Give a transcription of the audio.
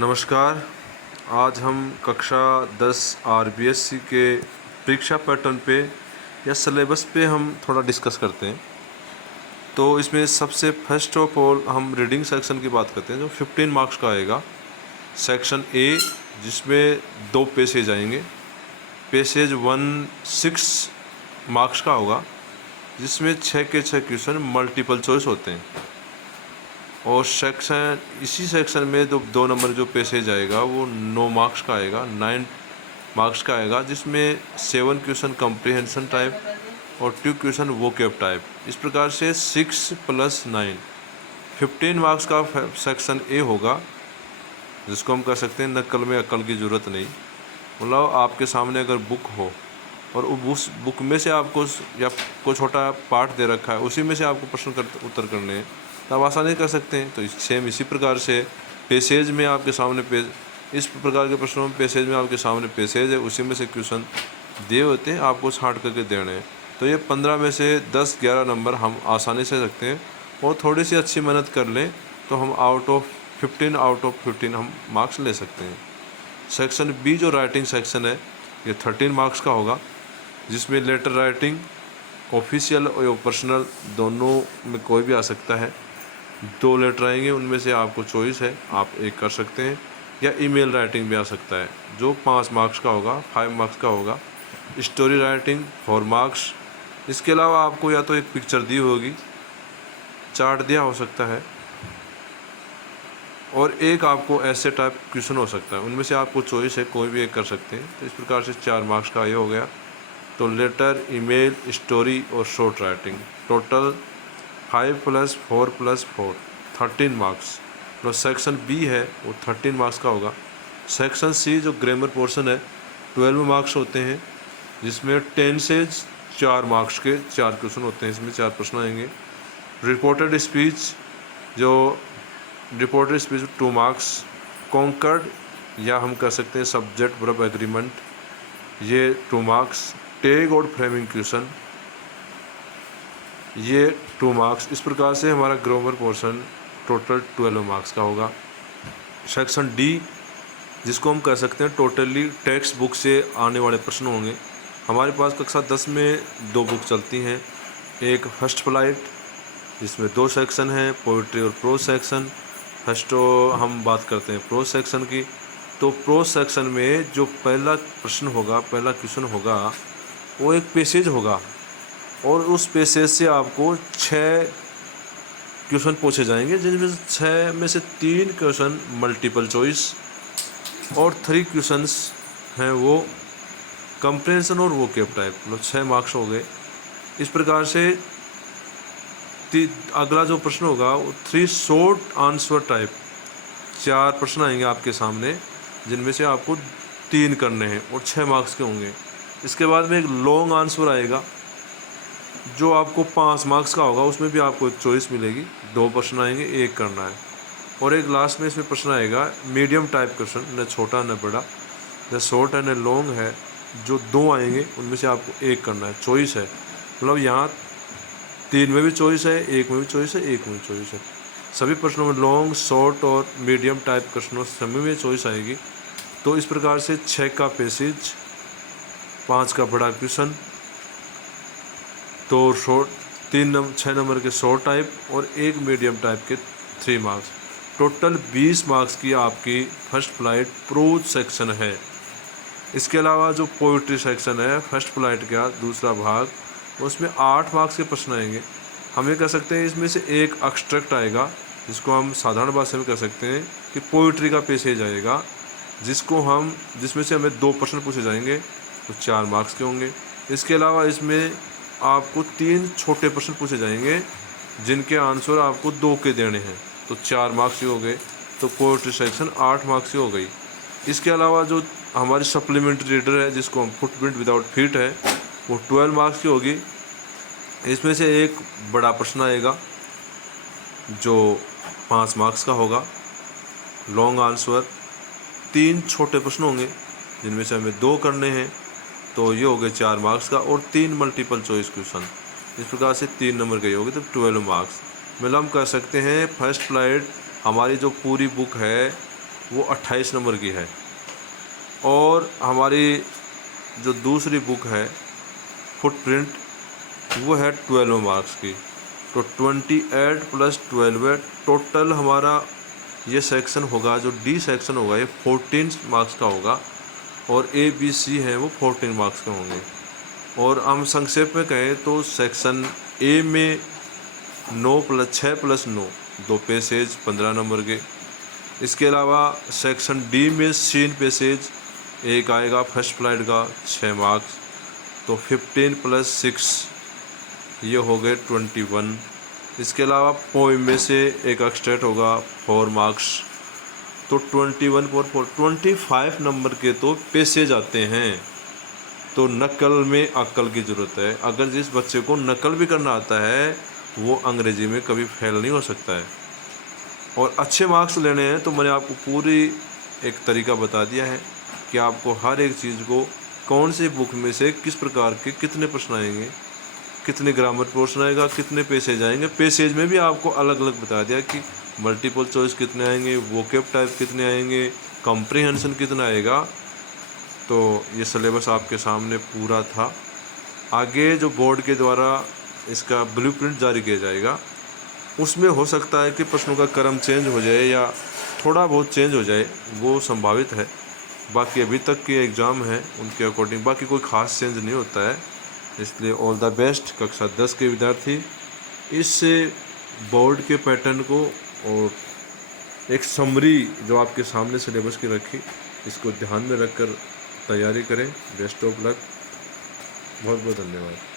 नमस्कार। आज हम कक्षा 10 आरबीएससी के परीक्षा पैटर्न पे या सिलेबस पे हम थोड़ा डिस्कस करते हैं। तो इसमें सबसे फर्स्ट ऑफ ऑल हम रीडिंग सेक्शन की बात करते हैं जो 15 मार्क्स का आएगा। सेक्शन ए जिसमें 2 पैसेज आएंगे। पैसेज 1 6 मार्क्स का होगा जिसमें 6 के 6 क्वेश्चन मल्टीपल चॉइस होते हैं। और सेक्शन इसी सेक्शन में दो नंबर जो पैसेज आएगा वो 9 मार्क्स का आएगा, 9 मार्क्स का आएगा, जिसमें 7 क्वेश्चन कम्प्रीहेंशन टाइप और 2 क्वेश्चन वोकैब टाइप। इस प्रकार से 6 + 9 15 मार्क्स का सेक्शन ए होगा, जिसको हम कह सकते हैं नकल में अकल की ज़रूरत नहीं। मतलब आपके सामने अगर बुक हो और उस बुक में से आपको या कोई छोटा पार्ट दे रखा है, उसी में से आपको प्रश्न उत्तर करने हैं, तो आप आसानी कर सकते हैं। तो सेम इसी प्रकार से पैसेज में आपके सामने इस प्रकार के प्रश्नों में पैसेज में आपके सामने पैसेज है, उसी में से क्वेश्चन दिए होते हैं, आपको छांट करके देने हैं। तो ये 15 में से 10-11 नंबर हम आसानी से रखते हैं और थोड़ी सी अच्छी मेहनत कर लें तो हम आउट ऑफ 15 हम मार्क्स ले सकते हैं। सेक्शन बी जो राइटिंग सेक्शन है ये 13 मार्क्स का होगा, जिसमें लेटर राइटिंग ऑफिशियल और पर्सनल दोनों में कोई भी आ सकता है। 2 लेटर आएंगे, उनमें से आपको चॉइस है, आप एक कर सकते हैं, या ईमेल राइटिंग भी आ सकता है जो 5 मार्क्स का होगा, 5 मार्क्स का होगा। Story writing 4 marks. इसके अलावा आपको या तो एक पिक्चर दी होगी, चार्ट दिया हो सकता है, और एक आपको ऐसे टाइप क्वेश्चन हो सकता है। उनमें से आपको चॉइस है, कोई भी एक कर सकते हैं। तो इस प्रकार से 4 मार्क्स का ये हो गया। तो लेटर, ईमेल, स्टोरी और शॉर्ट राइटिंग टोटल 5 + 4 + 4 13 मार्क्स। जो सेक्शन बी है वो 13 मार्क्स का होगा। सेक्शन सी जो ग्रामर पोर्शन है 12 मार्क्स होते हैं, जिसमें टेंसेज 4 मार्क्स के 4 क्वेश्चन होते हैं, इसमें 4 प्रश्न आएंगे। Reported speech 2 marks. कॉन्कर्ड या हम कह सकते हैं सब्जेक्ट वर्ब एग्रीमेंट, ये 2 मार्क्स। टैग और फ्रेमिंग क्वेश्चन ये 2 मार्क्स। इस प्रकार से हमारा ग्रामर पोर्शन टोटल 12 मार्क्स का होगा। सेक्शन डी जिसको हम कह सकते हैं टोटली टेक्स्ट बुक से आने वाले प्रश्न होंगे। हमारे पास कक्षा 10 में 2 बुक चलती हैं। एक फर्स्ट फ्लाइट जिसमें 2 सेक्शन हैं, पोइट्री और प्रोज सेक्शन। फर्स्ट हम बात करते हैं प्रोज सेक्शन की। तो प्रोज सेक्शन में जो पहला प्रश्न होगा, पहला क्वेश्चन होगा, वो एक पैसेज होगा और उस पैसेज से आपको 6 क्वेश्चन पूछे जाएंगे, जिनमें से 6 में से 3 क्वेश्चन मल्टीपल चॉइस और 3 क्वेश्चंस हैं वो कंप्रेंशन और वोकैब टाइप। मतलब 6 मार्क्स हो गए। इस प्रकार से अगला जो प्रश्न होगा वो 3 शॉर्ट आंसर टाइप। 4 प्रश्न आएंगे आपके सामने, जिनमें से आपको 3 करने हैं और 6 मार्क्स के होंगे। इसके बाद में एक लॉन्ग आंसर आएगा जो आपको 5 मार्क्स का होगा, उसमें भी आपको एक चॉइस मिलेगी। 2 प्रश्न आएंगे, एक करना है। और एक लास्ट में इसमें प्रश्न आएगा मीडियम टाइप क्वेश्चन, न छोटा न बड़ा, न शॉर्ट है न लॉन्ग है, जो 2 आएंगे उनमें से आपको एक करना है, चॉइस है। मतलब यहाँ 3 में भी चॉइस है, 1 में भी चॉइस है, 1 में भी चॉइस है। सभी प्रश्नों में लॉन्ग, शॉर्ट और मीडियम टाइप प्रश्नों सभी में चॉइस आएगी। तो इस प्रकार से 6 का पैसेज, 5 का बड़ा क्वेश्चन, तो शॉर्ट 6 नंबर के शॉर्ट टाइप और 1 मीडियम टाइप के 3 मार्क्स। टोटल 20 मार्क्स की आपकी फर्स्ट फ्लाइट प्रोज सेक्शन है। इसके अलावा जो पोइट्री सेक्शन है फर्स्ट फ्लाइट का दूसरा भाग, उसमें 8 मार्क्स के प्रश्न आएंगे। हम ये कह सकते हैं इसमें से एक एक्सट्रैक्ट आएगा, जिसको हम साधारण भाषा में कह सकते हैं कि पोइट्री का पैसेज आएगा, जिसमें से हमें 2 प्रश्न पूछे जाएंगे, तो 4 मार्क्स के होंगे। इसके अलावा इसमें आपको 3 छोटे प्रश्न पूछे जाएंगे, जिनके आंसर आपको 2 के देने हैं, तो 4 मार्क्स ही हो गए। तो पोइट्री सेक्शन 8 मार्क्स की हो गई। इसके अलावा जो हमारी सप्लीमेंट्री रीडर है, जिसको हम फुटप्रिंट विदाउट फीट है, वो 12 मार्क्स की होगी। इसमें से एक बड़ा प्रश्न आएगा जो 5 मार्क्स का होगा, लॉन्ग आंसर। 3 छोटे प्रश्न होंगे, जिनमें से हमें 2 करने हैं, तो ये हो गए 4 मार्क्स का, और 3 मल्टीपल चॉइस क्वेश्चन। इस प्रकार से 3 नंबर के होंगे, तो 12 मार्क्स। मतलब हम कह सकते हैं फर्स्ट फ्लाइट हमारी जो पूरी बुक है वो 28 नंबर की है। और हमारी जो दूसरी बुक है फुटप्रिंट, वो है 12 मार्क्स की। तो 28 + 12 है, टोटल हमारा ये सेक्शन होगा, जो डी सेक्शन होगा ये 14 मार्क्स का होगा, और ए बी सी है वो 14 मार्क्स के होंगे। और हम संक्षेप में कहें तो सेक्शन ए में 6 + 9 2 पैसेज 15 नंबर के। इसके अलावा सेक्शन डी में सीन पैसेज एक आएगा फर्स्ट फ्लाइट का 6 मार्क्स, तो 15 + 6 ये हो गए 21। इसके अलावा पोइम में से एक एक्सट्रैक्ट होगा 4 मार्क्स, तो 21 और 4 25 नंबर के तो पैसेज आते हैं। तो नकल में अक्ल की ज़रूरत है। अगर जिस बच्चे को नकल भी करना आता है वो अंग्रेजी में कभी फेल नहीं हो सकता है। और अच्छे मार्क्स लेने हैं तो मैंने आपको पूरी एक तरीका बता दिया है कि आपको हर एक चीज़ को कौन सी बुक में से किस प्रकार के कितने प्रश्न आएंगे, कितने ग्रामर पोर्शन आएगा, कितने पैसेज आएंगे। पैसेज में भी आपको अलग अलग बता दिया कि मल्टीपल चॉइस कितने आएंगे, वोकैब टाइप कितने आएंगे, कॉम्प्रिहेंशन कितना आएगा। तो ये सिलेबस आपके सामने पूरा था। आगे जो बोर्ड के द्वारा इसका ब्लूप्रिंट जारी किया जाएगा उसमें हो सकता है कि प्रश्नों का क्रम चेंज हो जाए या थोड़ा बहुत चेंज हो जाए, वो संभावित है। बाकी अभी तक के एग्ज़ाम हैं उनके अकॉर्डिंग बाकी कोई ख़ास चेंज नहीं होता है। इसलिए ऑल द बेस्ट कक्षा 10 के विद्यार्थी। इस बोर्ड के पैटर्न को और एक समरी जो आपके सामने सिलेबस की रखी, इसको ध्यान में रखकर तैयारी करें। Best of luck. बहुत बहुत धन्यवाद।